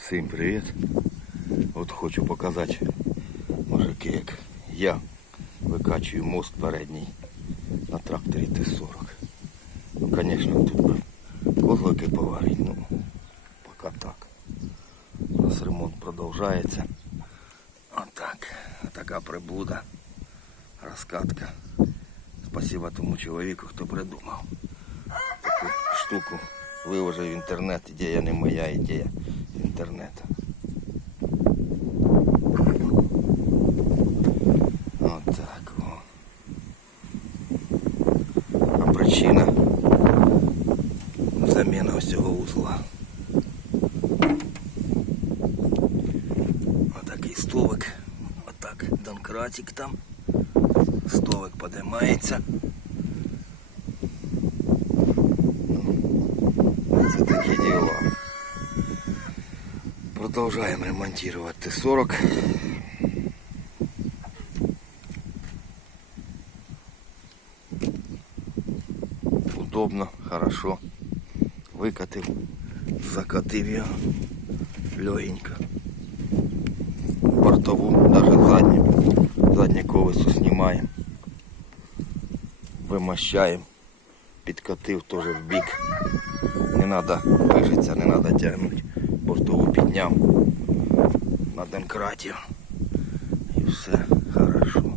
Всім привіт. От хочу показати, мужики, як я викачую мост передній на тракторі Т-40. Ну, звісно, тут би козлики поварить, ну, поки так. У нас ремонт продовжується. Отак. Така приблуда. Розкатка. Спасибо тому чоловіку, хто придумав. Таку штуку виложив в інтернет. Ідея не моя ідея інтернету. Отак. О. А причина заміна ось цього узла. Отакий столик. Отак донкратик там. Столик подимається. Продовжуємо ремонтувати Т-40. Удобно, хорошо. Викатив, закатив його легенько. Бортову, навіть задню, заднє колесо знімаємо. Вимощаємо. Підкатив теж в бік. Не треба вижитися, не треба тягнути. дням на Денкраті. и все хорошо.